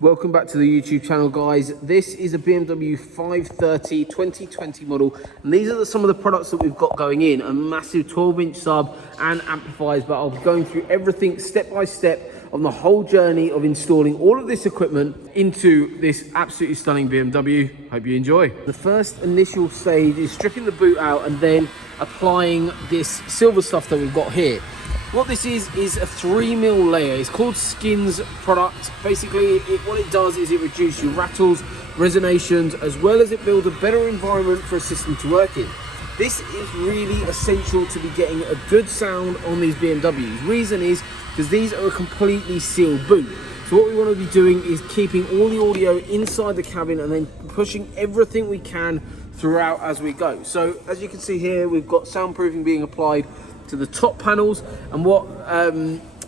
Welcome back to the YouTube channel, guys. This is a BMW 530 2020 model, and these are some of the products that we've got going in. A massive 12-inch sub and amplifiers, but I'll be going through everything step by step on the whole journey of installing all of this equipment into this absolutely stunning BMW. Hope you enjoy. The first initial stage is stripping the boot out and then applying this silver stuff that we've got here. What this is a 3mm layer. It's called Skins product. Basically, what it does is it reduces your rattles, resonations, as well as it builds a better environment for a system to work in. This is really essential to be getting a good sound on these BMWs. Reason is because these are a completely sealed boot. So what we want to be doing is keeping all the audio inside the cabin and then pushing everything we can throughout as we go. So as you can see here, we've got soundproofing being applied to the top panels, and what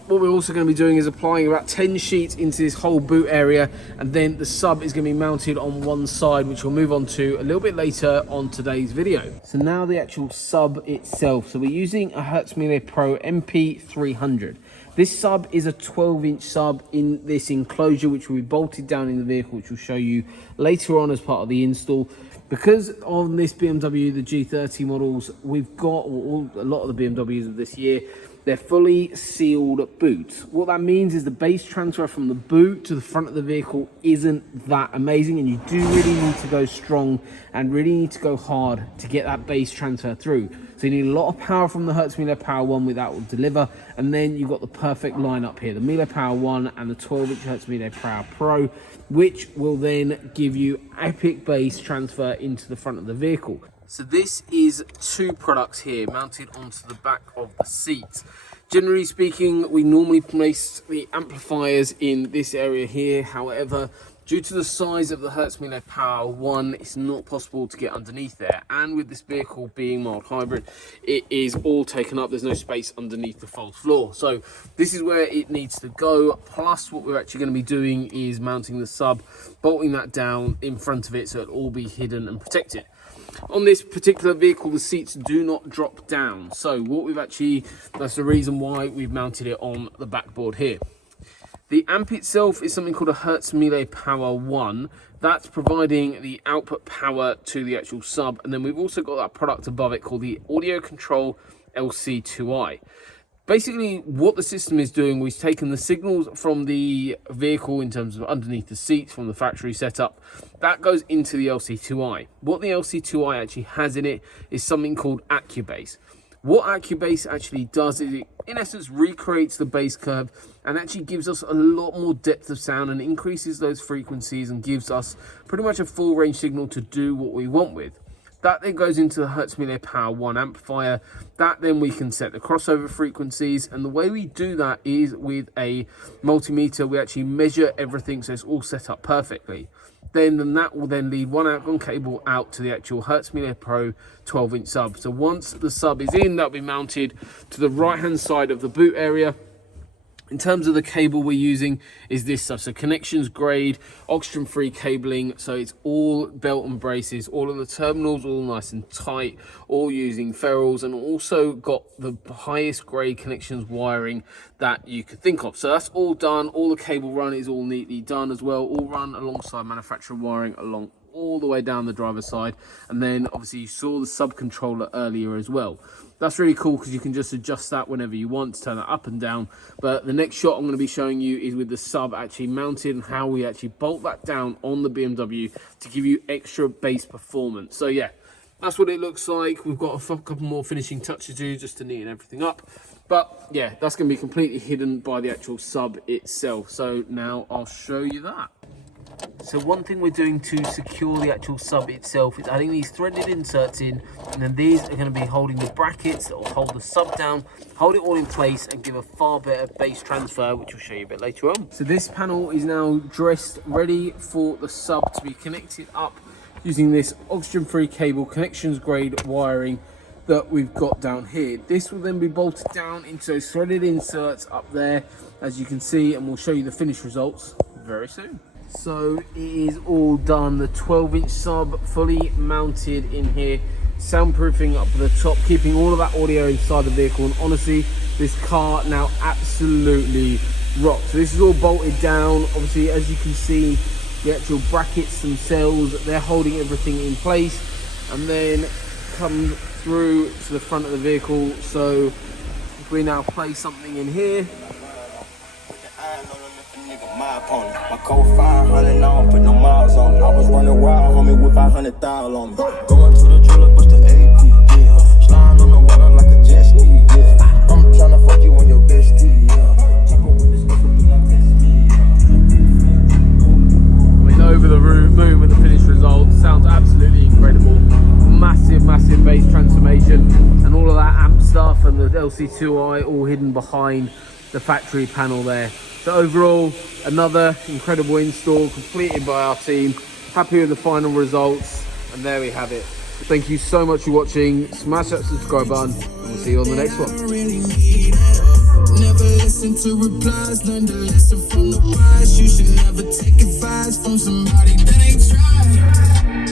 we're also going to be doing is applying about 10 sheets into this whole boot area, and then the sub is going to be mounted on one side, which we'll move on to a little bit later on today's video. So now the actual sub itself. So we're using a Hertz Mille Pro MP300. This sub is a 12-inch sub in this enclosure, which will be bolted down in the vehicle, which we'll show you later on as part of the install. Because on this BMW, the G30 models, we've got a lot of the BMWs of this year, they're fully sealed boots. What that means is the bass transfer from the boot to the front of the vehicle isn't that amazing, and you do really need to go strong and really need to go hard to get that bass transfer through. So you need a lot of power from the Hertz Mille Power 1, that will deliver, and then you've got the perfect lineup here, the Mille Power 1 and the 12-inch Hertz Mille Power Pro, which will then give you epic bass transfer into the front of the vehicle. So this is two products here mounted onto the back of the seat. Generally speaking, we normally place the amplifiers in this area here. However, due to the size of the Hertz Mille Power 1, it's not possible to get underneath there. And with this vehicle being mild hybrid, it is all taken up. There's no space underneath the false floor. So this is where it needs to go. Plus, what we're actually going to be doing is mounting the sub, bolting that down in front of it so it'll all be hidden and protected. On this particular vehicle, the seats do not drop down. So that's the reason why we've mounted it on the backboard here. The amp itself is something called a Hertz Mille Power 1. That's providing the output power to the actual sub. And then we've also got that product above it called the Audio Control LC2i. Basically, what the system is doing, we've taken the signals from the vehicle in terms of underneath the seats from the factory setup. That goes into the LC2i. What the LC2i actually has in it is something called Acubase. What Acubase actually does is it, in essence, recreates the bass curve and actually gives us a lot more depth of sound and increases those frequencies and gives us pretty much a full range signal to do what we want with. That then goes into the Hertz Mille Power 1 amplifier. That then we can set the crossover frequencies, and the way we do that is with a multimeter. We actually measure everything so it's all set up perfectly. Then that will then lead one outgoing cable out to the actual Hertz Mille Pro 12-inch sub. So once the sub is in, that'll be mounted to the right-hand side of the boot area. In terms of the cable we're using is this stuff, so connections grade, oxygen-free cabling, so it's all belt and braces, all of the terminals all nice and tight, all using ferrules, and also got the highest grade connections wiring that you could think of. So that's all done, all the cable run is all neatly done as well, all run alongside manufacturer wiring along all the way down the driver's side. And then obviously you saw the sub controller earlier as well. That's really cool because you can just adjust that whenever you want to turn it up and down. But the next shot I'm going to be showing you is with the sub actually mounted and how we actually bolt that down on the BMW to give you extra bass performance. So yeah, that's what it looks like. We've got a couple more finishing touches to do just to neaten everything up. But yeah, that's going to be completely hidden by the actual sub itself. So now I'll show you that. So one thing we're doing to secure the actual sub itself is adding these threaded inserts in, and then these are going to be holding the brackets that will hold the sub down, hold it all in place and give a far better bass transfer, which we'll show you a bit later on. So this panel is now dressed, ready for the sub to be connected up using this oxygen-free cable, connections grade wiring that we've got down here. This will then be bolted down into those threaded inserts up there, as you can see, and we'll show you the finished results very soon. So it is all done, the 12-inch sub fully mounted in here, soundproofing up at the top, keeping all of that audio inside the vehicle. And honestly, this car now absolutely rock. So this is all bolted down. Obviously, as you can see, the actual brackets themselves, they're holding everything in place, and then come through to the front of the vehicle. So if we now place something in here, my code 500, I don't put no miles on me. I was running wild, homie, with 500,000 on me. Going to the driller, bust the AP, yeah. Sliding on the water like a jet ski, yeah. I'm tryna fuck you on your bestie, yeah. I mean, over the moon with the finished result. Sounds absolutely incredible. Massive bass transformation, and all of that amp stuff and the LC2i all hidden behind the factory panel there. So overall, another incredible install completed by our team. Happy with the final results, and there we have it. Thank you so much for watching. Smash that subscribe button, and we'll see you on the next one. Never listen to replies, learn the lesson from the wise. You should never take advice from somebody that